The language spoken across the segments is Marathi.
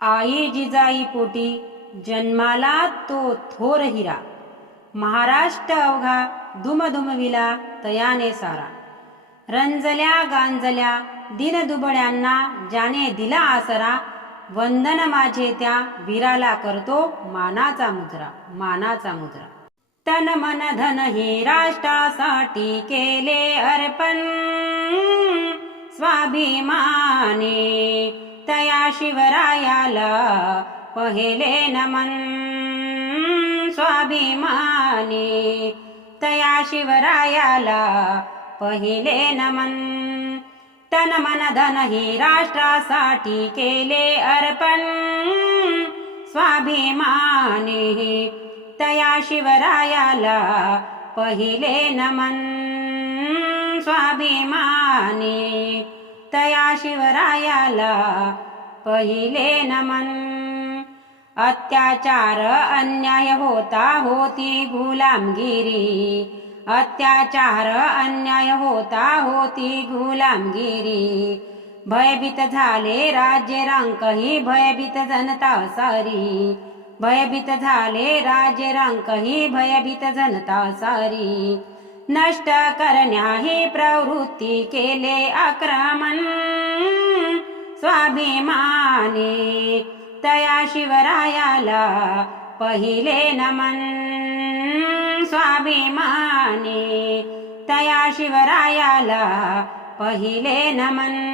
आई जिजाई पोटी जन्माला तो थोर हिरा. महाराष्ट्र अवघा दुमधुमविला तयाने सारा. रंजल्या गांजल्या दिनदुबळ्यांना ज्याने दिला आसरा वंदन माझे त्या वीराला करतो मानाचा मुद्रा मानाचा मुद्रा. तन मन धन हे राष्ट्रासाठी केले अर्पण स्वाभिमाने. तया शिवरायाला पहिले नमन स्वाभिमानी. तया शिवरायाला पहिले नमन. तन मन धन ही राष्ट्रासाठी केले अर्पण स्वाभिमानी. तया शिवरायाला पहिले नमन स्वाभिमानी. तया शिवरायाला पहिले नमन. अत्याचार अन्याय होता होती गुलामगिरी. अत्याचार अन्याय होता होती गुलामगिरी. भयभीत झाले राज्य रांकही भयभीत जनता सारी. भयभीत झाले राज्य रांकही भयभीत जनता सारी. नष्ट करण्या ही प्रवृत्ती केले आक्रमण. स्वाभिमाने तया शिवरायाला पहिले नमन. स्वाभिमाने तया शिवरायाला पहिले नमन.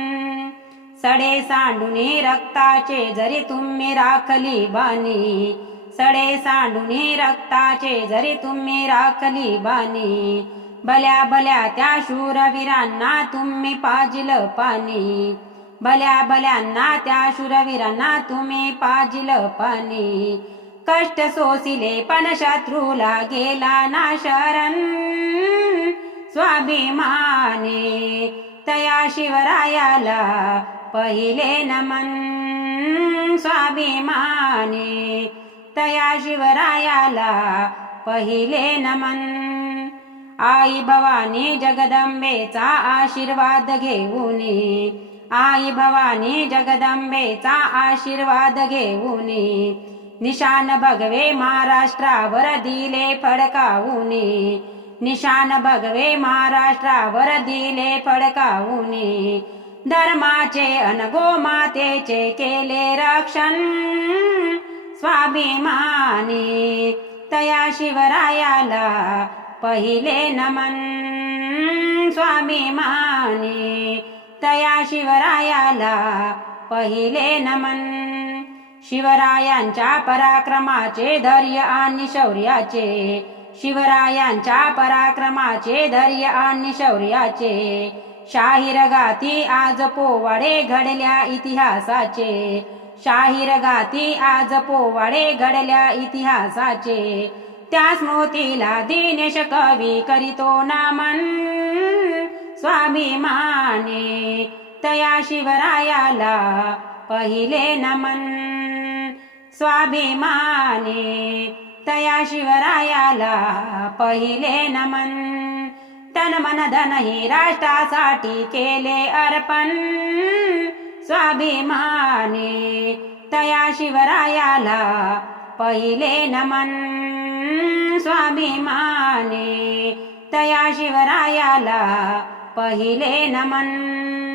सडे सांडुनी रक्ताचे जरी तुम्ही राखली बानी सडे सांडुनी रक्ताचे जरी तुम्ही राखली बानी भल्या भल्या त्या शूरवीरांना तुम्ही पाजिल पाणी. भल्या भल्यांना त्या शूरवीरांना तुम्ही पाजिल पाणी. कष्ट सोसिले पण शत्रूला गेला ना शरण. स्वाभिमाने तया शिवरायाला पहिले नमन. स्वाभिमाने तया शिवरायाला पहिले नमन. आई भवानी जगदंबेचा आशीर्वाद घेऊन. आई भवानी जगदंबेचा आशीर्वाद घेऊन. निशान भगवे महाराष्ट्रावर दिले फडकावून. निशान भगवे महाराष्ट्रावर दिले फडकावून. धर्माचे अनगो मातेचे केले रक्षण. स्वाभिमानी तया शिवरायाला पहिले नमन स्वामी माने तया शिवरायाला पहिले नमन. शिवरायांच्या पराक्रमाचे धैर्य आणि शौर्याचे शिवरायांच्या पराक्रमाचे धैर्य आणि शौर्याचे शाहीर गाती आज पोवाडे घडल्या इतिहासाचे शाहीर गाती आज पोवाडे घडल्या इतिहासाचे त्या स्मृतीला दिनेश कवी करीतो नामन. स्वाभिमाने तया शिवरायाला पहिले नमन. स्वाभिमाने तया शिवरायाला पहिले नमन. तन मन धन ही राष्ट्रासाठी केले अर्पण. स्वाभिमाने तया शिवरायाला पहिले नमन. स्वाभिमाने तया शिवरायाला पहिले नमन.